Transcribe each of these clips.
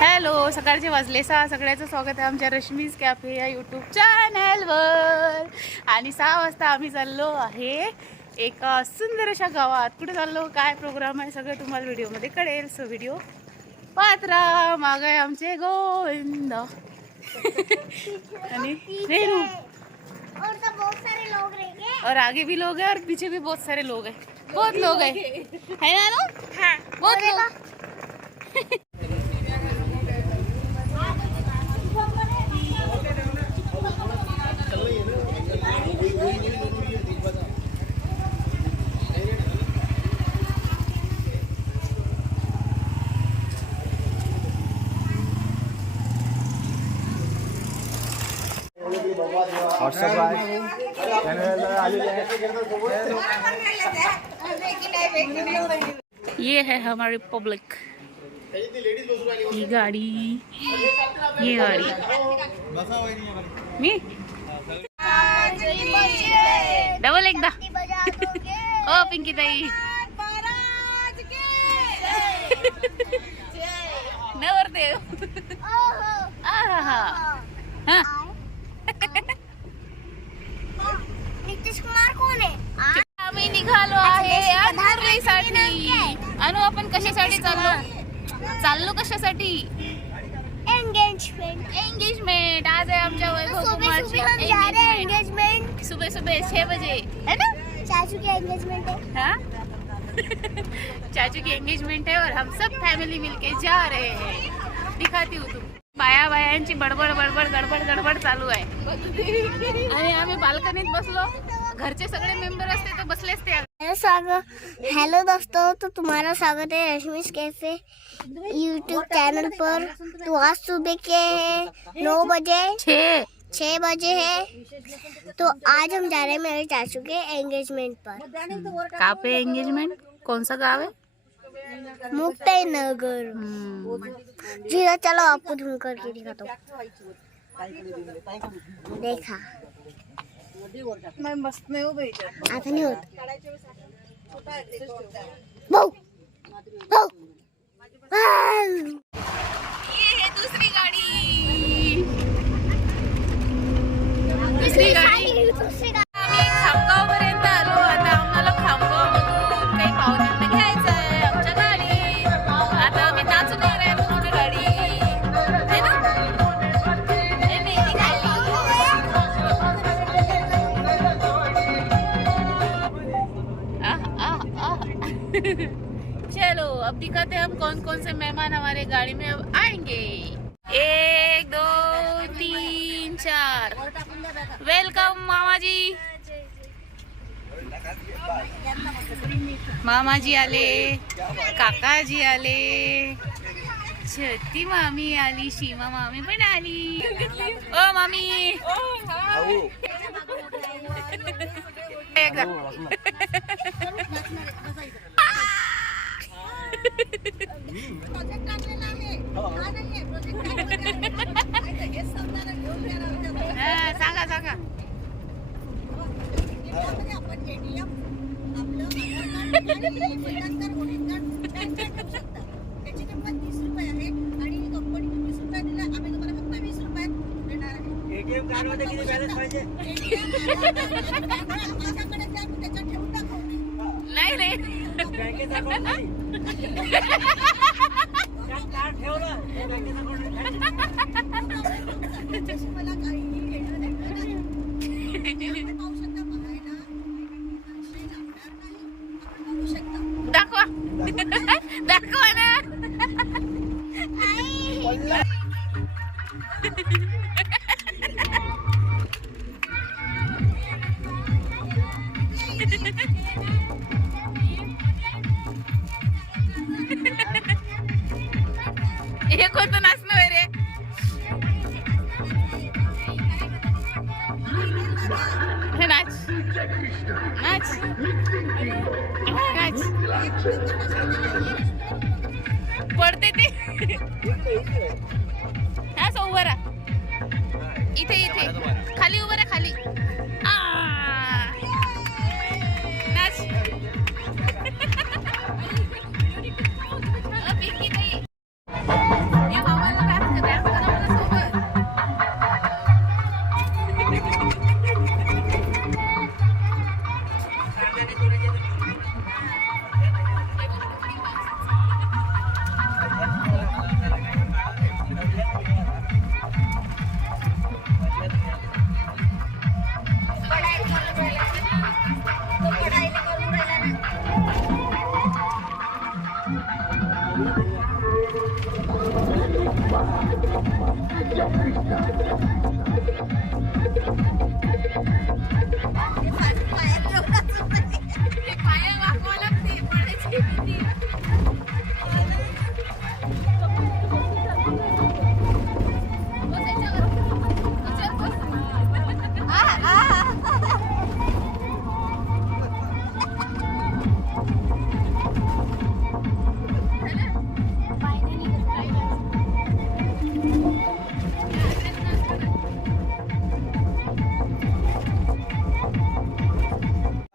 Hello, सकाळचे वाजले 6. सगळ्याचं स्वागत आहे आमच्या रश्मीज कॅफे या यूट्यूब चॅनलवर. आणि 6 वाजता आम्ही चाललो आहे एका सुंदर अशा गावात. कुठे चाललो, काय प्रोग्राम आहे, सगळं तुम्हाला व्हिडिओमध्ये कळेल. सो व्हिडिओ पाहत राहा. मागे आहे आमचे गोविंद आणि रेनू और आगे भी लोग हैं और पीछे भी बहुत सारे लोग हैं. बहुत लोग हैं, है ना? हाँ, बहुत लोग. ये है हमारी पब्लिक. ये गाड़ी, ये गाड़ी मी डबल एकदा. ओ पिंकी ताई नवरदेव. नितीश कुमार कोण आहे? आम्ही निघालो आहे साठी. अनु, आपण कशासाठी चाललो कशासाठी? एंगेजमेंट. आज आहे आमच्या वैभव कुमारची एंगेजमेंट. सुबह सुबह 6 बजे है ना? चाचू की एंगेजमेंट है. हाँ? चाचू की एंगेजमेंट है और हम सब फैमिली मिलके जा रहे हैं. दिखाती हूँ तुम. बायांची बडबड बडबड गडबड गडबड चालू आहे. आणि आम्ही बाल्कनीत बसलो. घरचे सगळे मेंबर असते तर बसले असते. हेलो दोस्तों, तो तुम्हारा स्वागत है रश्मीज कैफे यूट्यूब चैनल पर. तो आज सुबह के 9 बजे 6 बजे है. तो आज हम जा रहे हैं मेरे चाचू के एंगेजमेंट पर. कहाँ पे एंगेजमेंट? कौन सा गाँव है? मुक्ताई नगर. जी चलो आपको झूम करके दिखाता हूँ. देखा मैं मस्त में हूँ बेटा. आता नहीं होता. भाऊ भाऊ. ये है दूसरी गाड़ी. दुसरी गाडी. आम्ही खामगाव पर्यंत आलो. आता आम्हाला खामगावमधून काही पाहुण्यांना घ्यायचं आहे आमच्या गाडी. आता आम्ही नाचणार आहे पूर्ण गाडी, है ना? हे मेहंदी खाली. चलो अब दिखाते हैं हम कौन कौन से मेहमान हमारे गाड़ी में अब आएंगे. 1 2 3 4. वेलकम मामाजी. मामाजी आले, काकाजी आले, छती मामी आली, सीमा मामी पण आली. ओ मामी एकदा. सांगा सांगा. त्याची किंमत 30 रुपये आहे आणि कंपनीने 20 रुपये दिला. आम्ही तुम्हाला फक्त 20 रुपयात देणार आहे. एटीएम कार्ड मध्ये किती बॅलन्स पाहिजे? माझ्याकडे द्या, मी त्याच्यात ठेवून दाखवते. नाही नाही, बँकेत अकाउंट नाही. कार्ड ठेवलं बँकेत अकाउंट त्याच्याशी मला काहीही घेणं देणं नाही. पाहू शकता, बघायला पैसे लागणार नाही. आपण बघू शकता. दाखवा दाखवा ना. हे कोणतं नाचणं आहे रे? हे नाच नाच नाच. पडते ते. हा, सो उभं राहा. इथे इथे खाली उभं राहा, खाली. नाच. पिंकी ताई.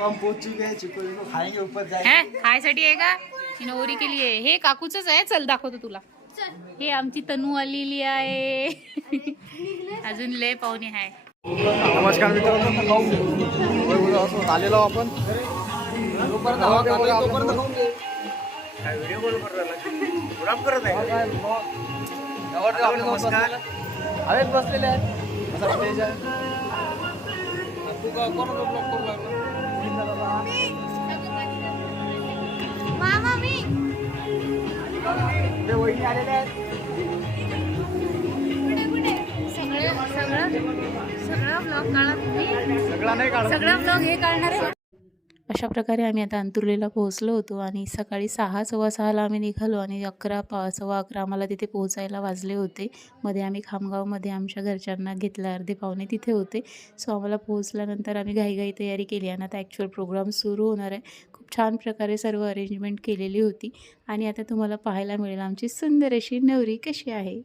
हम पहुंच चुके हैं चिको को खाएंगे ऊपर जाएंगे है खायसाठी आहे का तिने ओरी केली आहे हे काकूचंच आहे चल दाखवतो तुला हे आमची तनू आलेली आहे अजून लय पाहुणे आहे नमस्कार मित्रांनो आलेलो आपण व्हिडिओ कॉल करत आहे नमस्कार हवेत बसलेले आहेत असा स्टेज आहे तू का कोणाला ब्लॉक करू लागला ते वहिनी आलेले आहेत सगळा नाही काढत अशा प्रकारे आम्ही आता अंतुर्लीला पोहोचलो होतो आणि सकाळी 6:15 आम्ही निघालो आणि 11 आम्हाला तिथे पोहोचायला वाजले होते. मध्ये आम्ही खामगावमध्ये आमच्या घरच्यांना घेतलं, अर्धे पाहुणे तिथे होते. सो आम्हाला पोहोचल्यानंतर आम्ही घाईघाई तयारी केली आणि आता ॲक्च्युअल प्रोग्राम सुरू होणार आहे. खूप छान प्रकारे सर्व अरेंजमेंट केलेली होती आणि आता तुम्हाला पाहायला मिळेल आमची सुंदर अशी नवरी कशी आहे.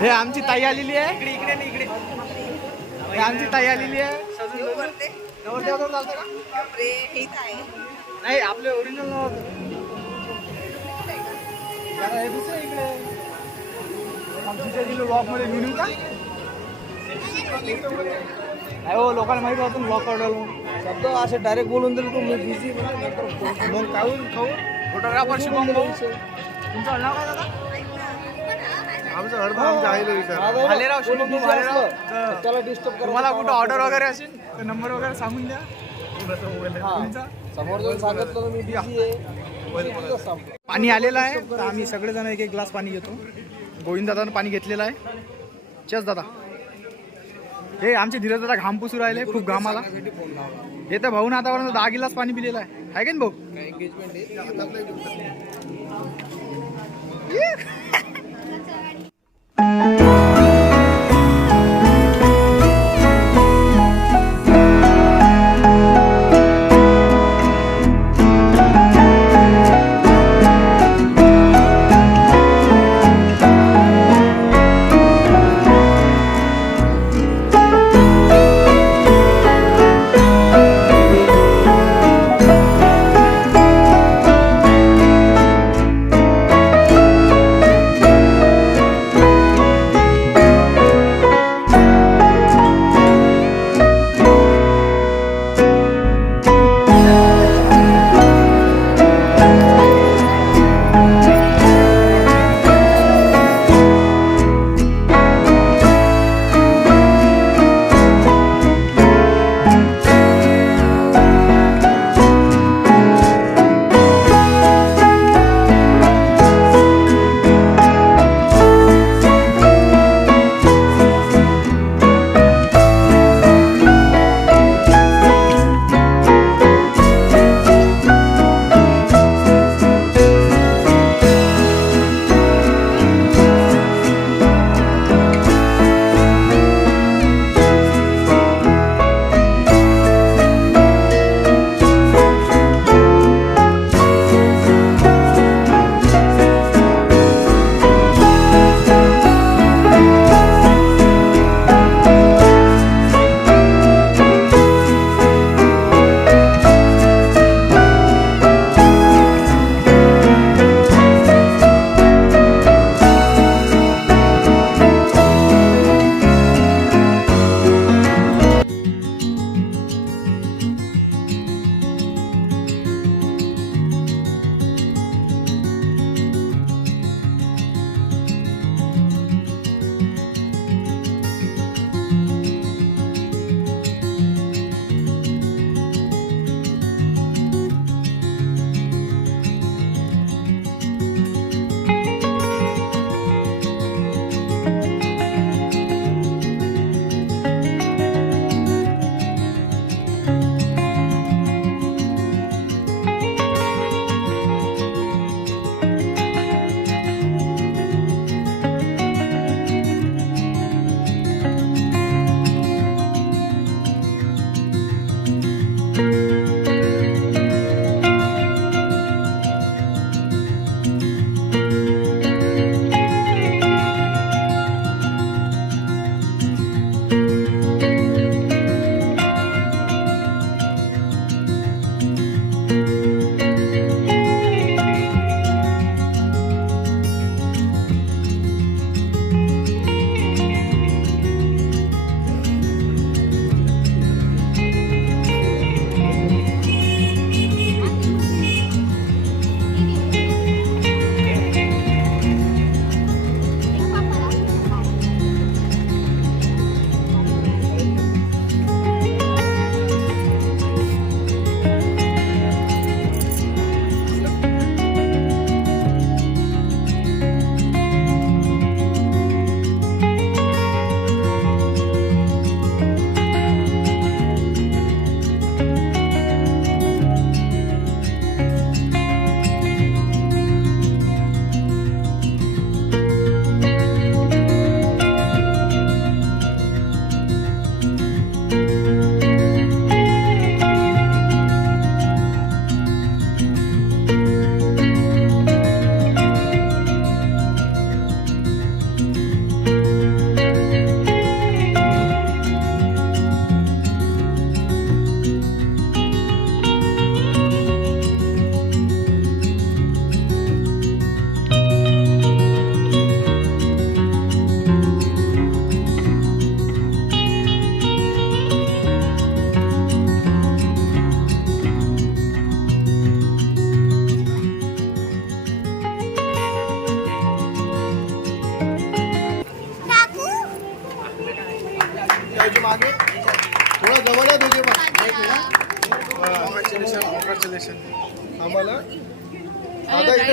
हे आमची ताई आलेली आहे इकडे हे आमची ताई आलेली आहे नवरदेवावर चालतं का नाही आपले ओरिजिनल हे दुसरं इकडे आमच्या दिलं ब्लॉक मध्ये घेऊन येऊ का नाही हो लोकांना माहिती होतं ब्लॉक काढायला शब्द असे डायरेक्ट बोलून दिलं तू मी बिझी मग काहून फोटोग्राफर शिकवून तुमचं नाव काय दादा आमचं हडपण आमच्या आईला विचार भालेराव शिवम भालेराव त्याला डिस्टर्ब तुम्हाला कुठं ऑर्डर वगैरे असेल तर नंबर वगैरे सांगून द्या समोर जाऊन सांगितलं मी बिझी आहे. पाणी आलेलं आहे तर आम्ही सगळेजण एक एक ग्लास पाणी घेतो. गोविंद दादानं पाणी घेतलेलं आहे. चस दादा हे आमचे धीरज दादा घाम पुसू राहिले खूप घाम आला हे तर भाऊन आतापर्यंत 10 गिलास पाणी पिलेलं आहे का भाऊ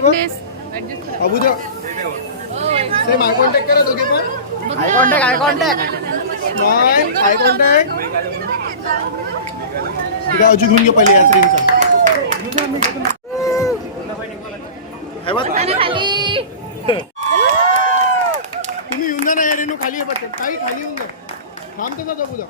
ब्राईटनेस ऍडजस्ट करा. अबू द्या सेम आय कॉन्टॅक्ट करा दोघे पण. Eye contact smile eye contact. तिला अजून घेऊन घे पहिले या स्क्रीनचा. खाली तुम्ही येऊन जा ना या रेणू खाली आहे पटकन. काही खाली येऊन जा. थांबते का अबू द्या.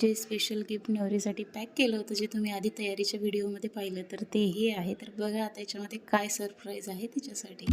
जे स्पेशल गिफ्ट नवरीसाठी पॅक केलं होतं जे तुम्ही आधी तयारीच्या व्हिडिओमध्ये पाहिलं तर तेही आहे. तर बघा त्याच्यामध्ये काय सरप्राईज आहे तिच्यासाठी.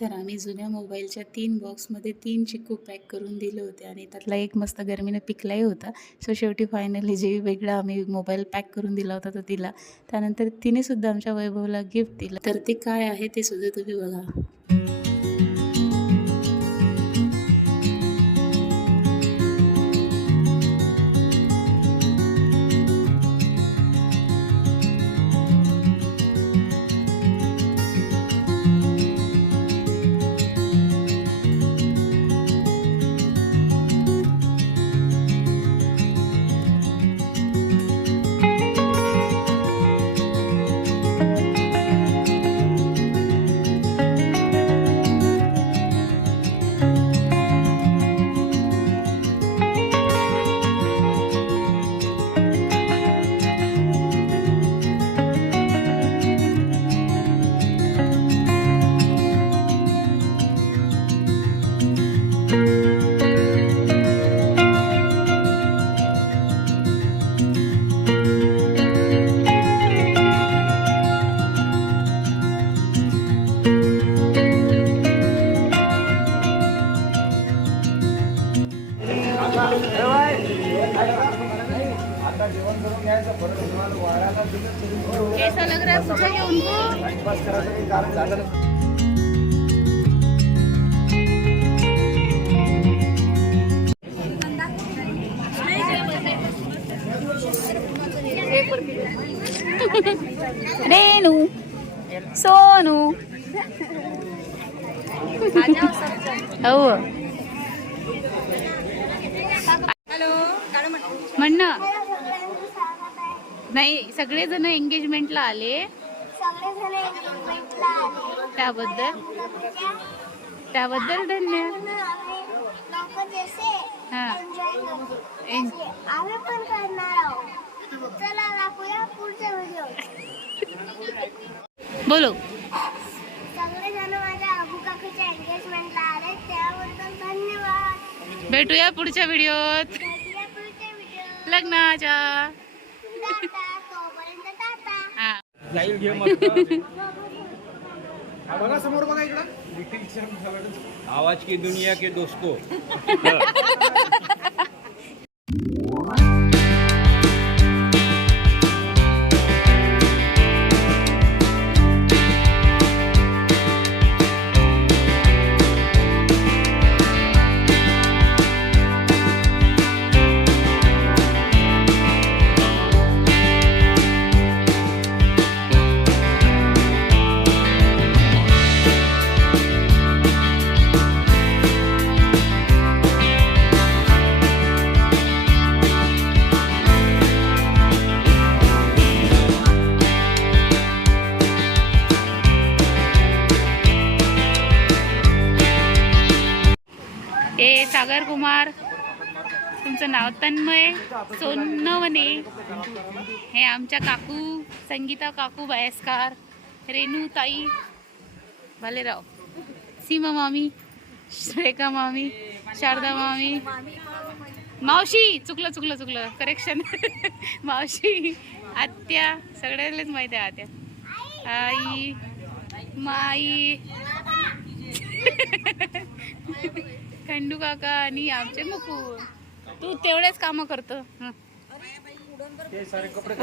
तर आम्ही जुन्या मोबाईलच्या 3 बॉक्समध्ये 3 चिक्कू पॅक करून दिले होते आणि त्यातला एक मस्त गरमीने पिकलाही होता. सो शेवटी फायनली जे वेगळा आम्ही मोबाईल पॅक करून दिला होता तो दिला. त्यानंतर तिने सुद्धा आमच्या वैभवला गिफ्ट दिलं. तर ते काय आहे ते सुद्धा तुम्ही बघा. कैसा लग रहा है पूछा क्या उनको? टाइमपास करायचं काही कारण झालं नाही. रेणू सोनू हो म्हणणं नाही सगळेजण एंगेजमेंटला आले सगळेजण एंगेजमेंटला आले. त्याबद्दल धन्य. लोक जसे हा. एन्जॉय करतो तसे आम्ही पण करणार आहोत. चला दाखवूया पुढचा व्हिडिओ. बोलो सगळेजण माझ्या अबू काकूच्या एंगेजमेंटला आले त्याबद्दल धन्यवाद. भेटूया पुढच्या व्हिडिओत भेटूया पुढच्या व्हिडिओ. लग्नाच्या. टाटा. तोपर्यंत टाटा. हा जाईल घे मग. बघा समोर बघा इकडं. आवाज की दुनिया के दोस्त को ए सागर कुमार तुमचं नाव तन्मय सोनवणे. हे आमच्या काकू संगीता काकू बायस्कार, रेणू ताई भालेराव, सीमा मामी, श्रेका मामी, शारदा मामी, मावशी चुकलं करेक्शन मावशी, आत्या सगळ्यालाच माहिती आहे आत्या, आई माई खंडू काका आणि आमचे मुकुल. तू तेवढेच काम करतो.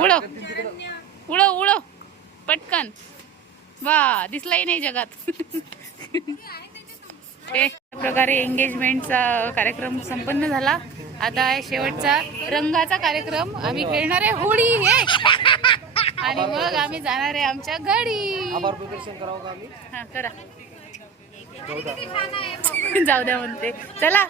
उडो उडो उडो पटकन. वा दिसलाही नाही जगात. प्रकारे एंगेजमेंटचा कार्यक्रम संपन्न झाला. आता आहे शेवटचा रंगाचा कार्यक्रम. आम्ही खेळणार आहे होळी हे आणि मग आम्ही जाणार आहे आमच्या घरी. आभार प्रदर्शन करावं का आम्ही. हा करा. जाऊ द्या म्हणते चला.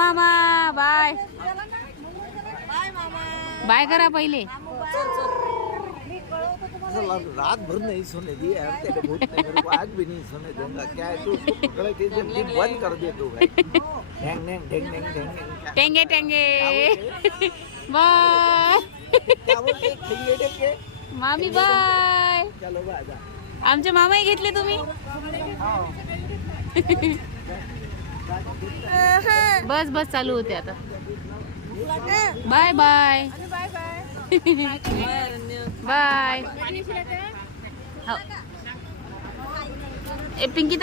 मामा बाय बाय करा पहिले. रात भर नहीं सोने दी यार, तेरे बहुत नहीं, मेरे को आज भी नहीं सोने दूंगा. क्या है तू पकड़े के जल्दी बंद कर दे तू भाई. ढेंग ढेंग ढेंग ढेंग ढेंग. टेंगे टेंगे बाय. क्या बोलते? ठेंगे ठेंगे. मामी बाय. चलो बाय बाय. आमचे मामाही घेतले तुम्ही. बस बस चालू होते आता. Bye bye bye. हो. ए पिंकी